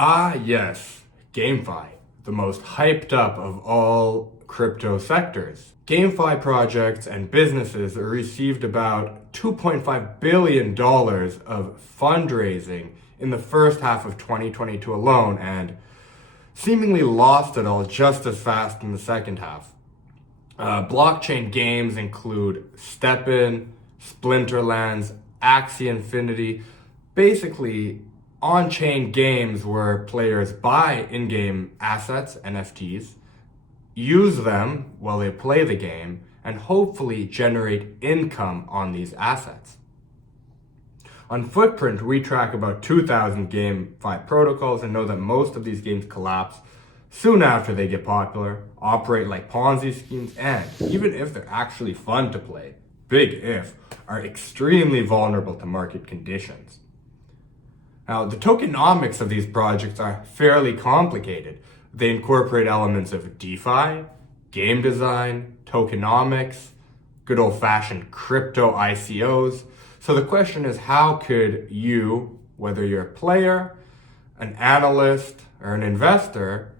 Ah, yes, GameFi, the most hyped up of all crypto sectors. GameFi projects and businesses received about $2.5 billion of fundraising in the first half of 2022 alone and seemingly lost it all just as fast in the second half. Blockchain games include Stepin, Splinterlands, Axie Infinity, basically on-chain games where players buy in-game assets, NFTs, use them while they play the game, and hopefully generate income on these assets. On Footprint, we track about 2,000 GameFi protocols and know that most of these games collapse soon after they get popular, operate like Ponzi schemes, and even if they're actually fun to play, big if, are extremely vulnerable to market conditions. Now, the tokenomics of these projects are fairly complicated. They incorporate elements of DeFi, game design, tokenomics, good old-fashioned crypto ICOs. So the question is, how could you, whether you're a player, an analyst, or an investor,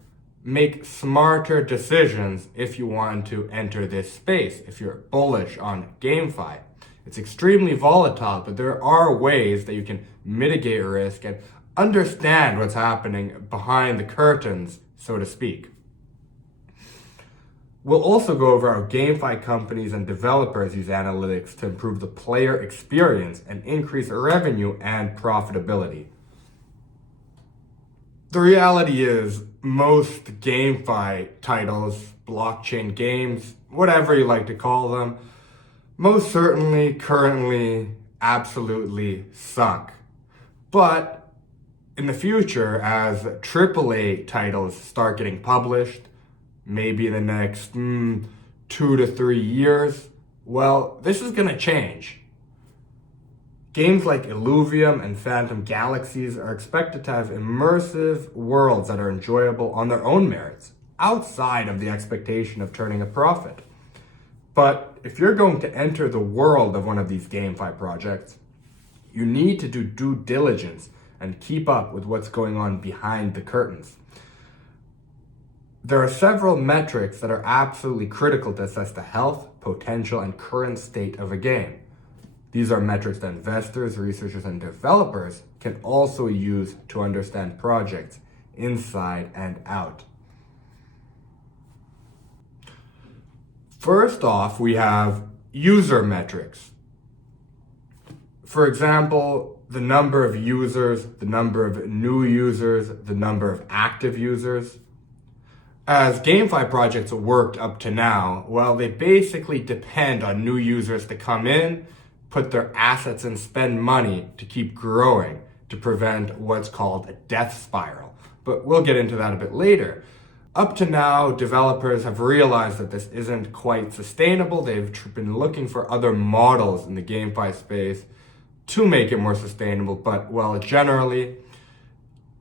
make smarter decisions if you want to enter this space, if you're bullish on GameFi? It's extremely volatile, but there are ways that you can mitigate risk and understand what's happening behind the curtains, so to speak. We'll also go over how GameFi companies and developers use analytics to improve the player experience and increase revenue and profitability. The reality is, most GameFi titles, blockchain games, whatever you like to call them, most certainly, currently, absolutely suck. But in the future, as AAA titles start getting published, maybe in the next 2 to 3 years, well, this is going to change. Games like Illuvium and Phantom Galaxies are expected to have immersive worlds that are enjoyable on their own merits, outside of the expectation of turning a profit. But if you're going to enter the world of one of these GameFi projects, you need to do due diligence and keep up with what's going on behind the curtains. There are several metrics that are absolutely critical to assess the health, potential, and current state of a game. These are metrics that investors, researchers, and developers can also use to understand projects inside and out. First off, we have user metrics. For example, the number of users, the number of new users, the number of active users. As GameFi projects worked up to now, well, they basically depend on new users to come in, put their assets and spend money to keep growing, to prevent what's called a death spiral. But we'll get into that a bit later. Up to now, developers have realized that this isn't quite sustainable. They've been looking for other models in the GameFi space to make it more sustainable, but well, generally,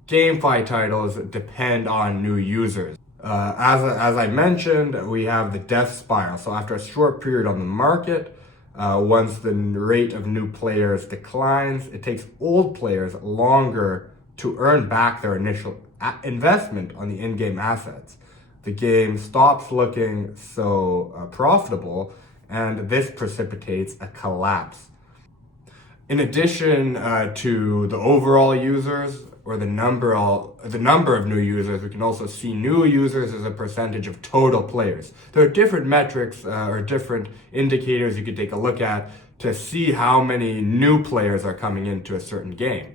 GameFi titles depend on new users. As I mentioned, we have the death spiral. So after a short period on the market, once the rate of new players declines, it takes old players longer to earn back their initial investment on the in-game assets. The game stops looking so profitable, and this precipitates a collapse. In addition to the overall users, or the number of new users, we can also see new users as a percentage of total players. There are different metrics or different indicators you could take a look at to see how many new players are coming into a certain game.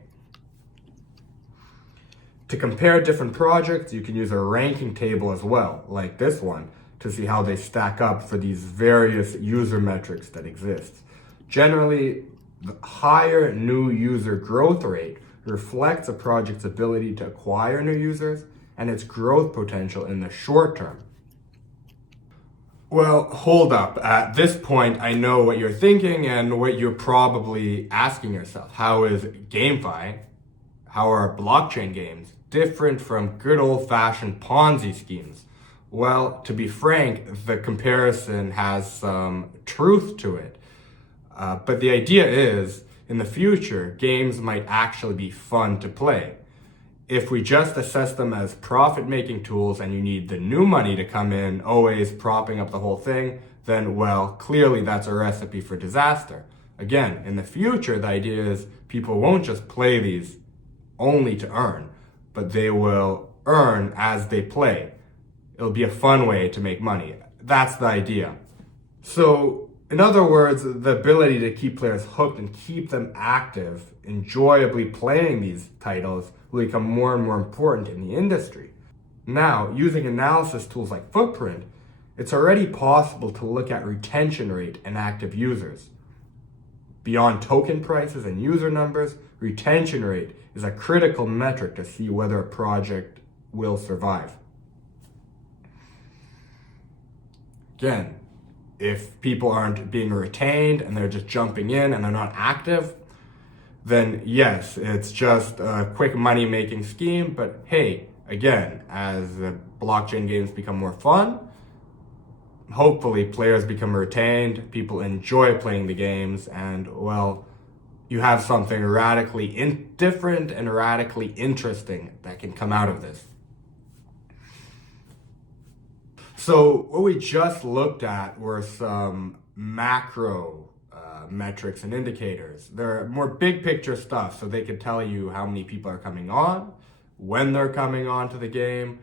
To compare different projects, you can use a ranking table as well, like this one, to see how they stack up for these various user metrics that exist. Generally, the higher new user growth rate reflects a project's ability to acquire new users and its growth potential in the short term. Well, hold up. At this point, I know what you're thinking and what you're probably asking yourself. How is GameFi, how are blockchain games different from good old-fashioned Ponzi schemes? Well, to be frank, the comparison has some truth to it. But the idea is, in the future, games might actually be fun to play. If we just assess them as profit-making tools and you need the new money to come in, always propping up the whole thing, then, well, clearly that's a recipe for disaster. Again, in the future, the idea is people won't just play these only to earn, but they will earn as they play. It'll be a fun way to make money. That's the idea. So, in other words, the ability to keep players hooked and keep them active, enjoyably playing these titles, will become more and more important in the industry. Now, using analysis tools like Footprint, it's already possible to look at retention rate and active users. Beyond token prices and user numbers, retention rate is a critical metric to see whether a project will survive. Again, if people aren't being retained and they're just jumping in and they're not active, then yes, it's just a quick money-making scheme. But hey, again, as the blockchain games become more fun, hopefully players become retained, people enjoy playing the games, and well, you have something radically different and radically interesting that can come out of this. So what we just looked at were some macro metrics and indicators. They're more big picture stuff, so they can tell you how many people are coming on, when they're coming on to the game,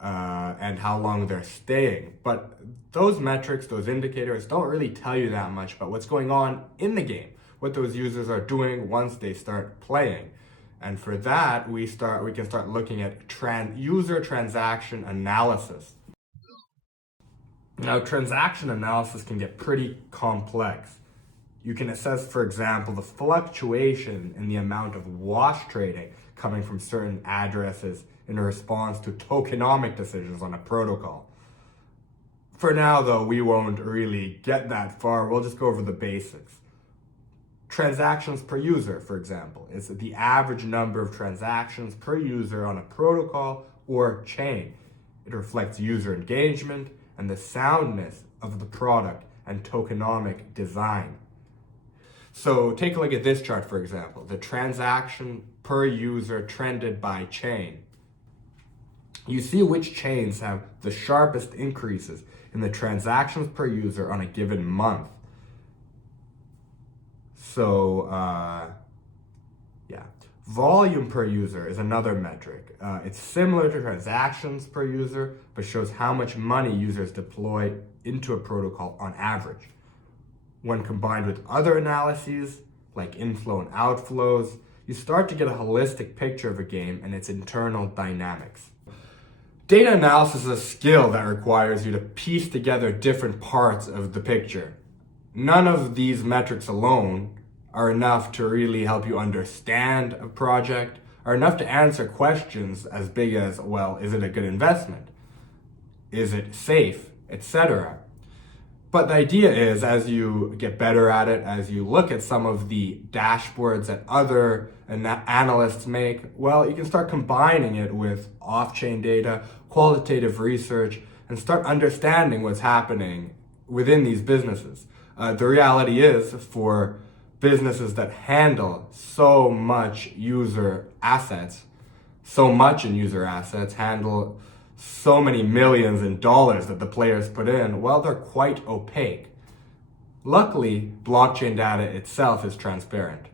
and how long they're staying. But those metrics, those indicators, don't really tell you that much about what's going on in the game, what those users are doing once they start playing. And for that, we can start looking at user transaction analysis. Now, transaction analysis can get pretty complex. You can assess, for example, the fluctuation in the amount of wash trading coming from certain addresses in response to tokenomic decisions on a protocol. For now, though, we won't really get that far. We'll just go over the basics. Transactions per user, for example, is the average number of transactions per user on a protocol or chain. It reflects user engagement and the soundness of the product and tokenomic design. So take a look at this chart, for example, the transaction per user trended by chain. You see which chains have the sharpest increases in the transactions per user on a given month. So, volume per user is another metric. It's similar to transactions per user, but shows how much money users deploy into a protocol on average. When combined with other analyses, like inflow and outflows, you start to get a holistic picture of a game and its internal dynamics. Data analysis is a skill that requires you to piece together different parts of the picture. None of these metrics alone are enough to really help you understand a project, are enough to answer questions as big as, well, is it a good investment? Is it safe? Etc. But the idea is, as you get better at it, as you look at some of the dashboards that other analysts make, well, you can start combining it with off-chain data, qualitative research, and start understanding what's happening within these businesses. The reality is, for businesses that handle so much in user assets, handle so many millions in dollars that the players put in, well, they're quite opaque. Luckily, blockchain data itself is transparent.